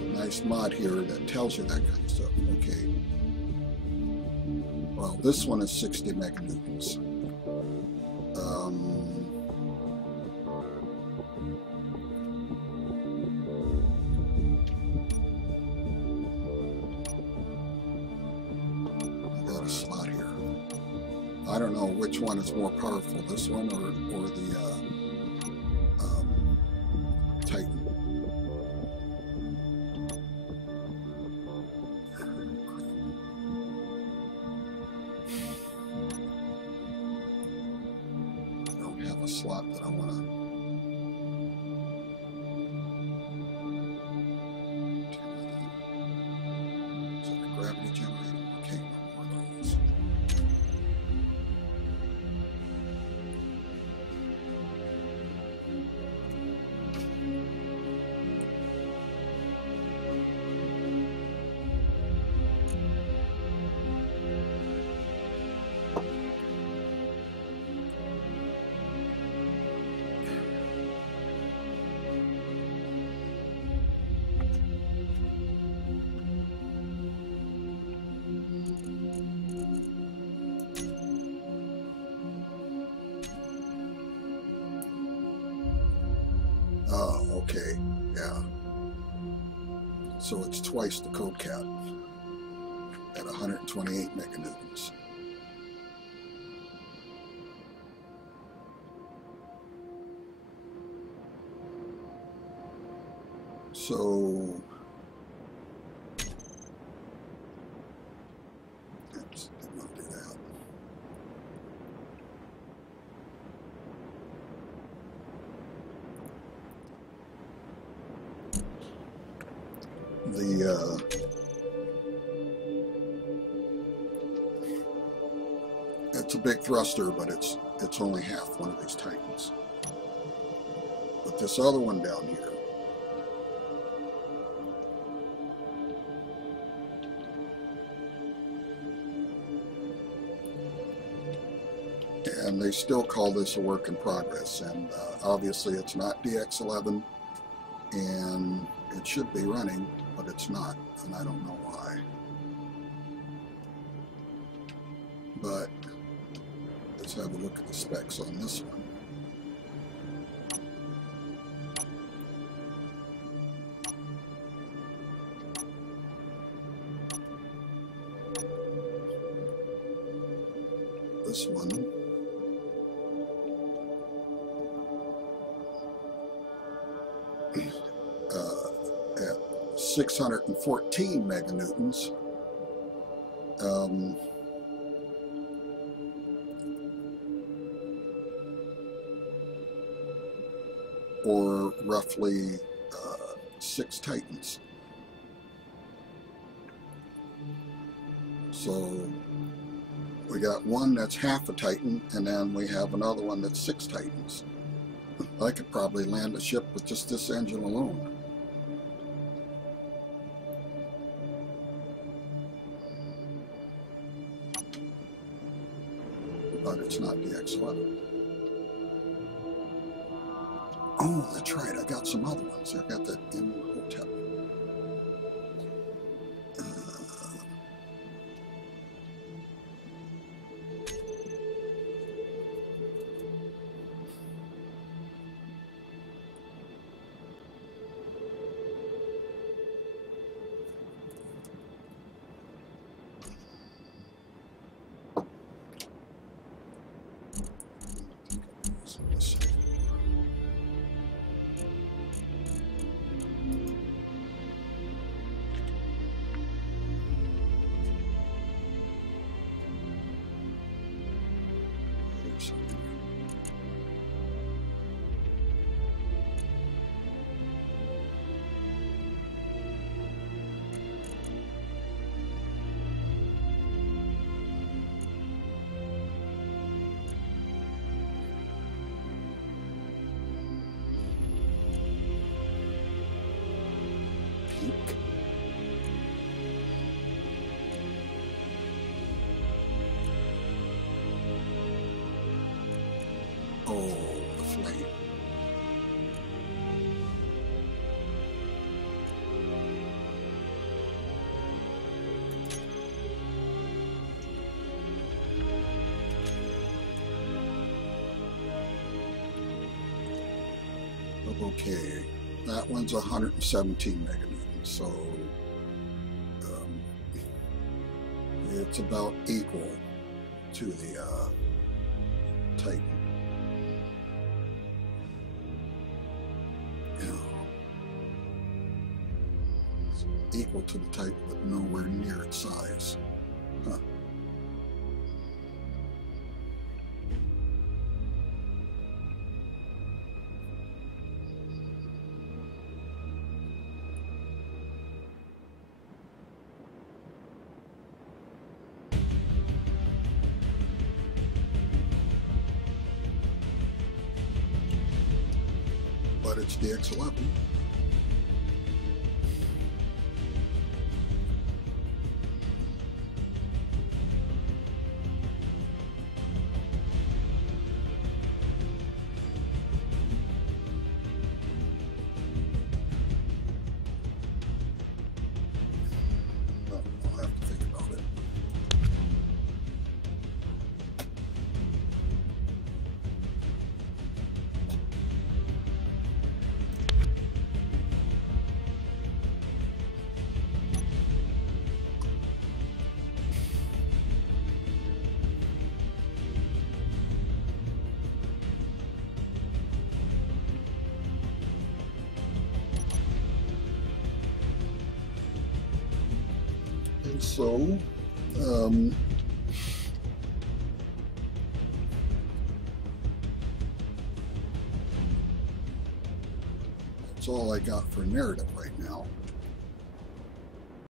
a nice mod here that tells you that kind of stuff. Okay. Well, this one is 60 meganewtons. I got a slot here. I don't know which one is more powerful, this one or the Titan. A slot that I want to. Is that a gravity generator? Okay, no more of those. Oh, okay, yeah. So it's twice the code cap at 128 meganewtons. So oops, didn't want to do that. It's a big thruster, but it's only half one of these Titans. But this other one down here, and they still call this a work in progress, and obviously it's not DX11, and it should be running, but it's not, and I don't know why. But let's have a look at the specs on this one. This one at 614 meganewtons. Or roughly 6 Titans. So we got one that's half a Titan, and then we have another one that's 6 Titans. I could probably land a ship with just this engine alone. But it's not DX11. Oh, that's right. I got some other ones. I got that Imhotep. Oh, the flame. Okay, that one's 117 meganewtons, so it's about equal to the Titan. It's equal to the Titan, but nowhere near its size. Huh. But it's the X11. Well, I'll have to think about it. And so, that's all I got for narrative right now.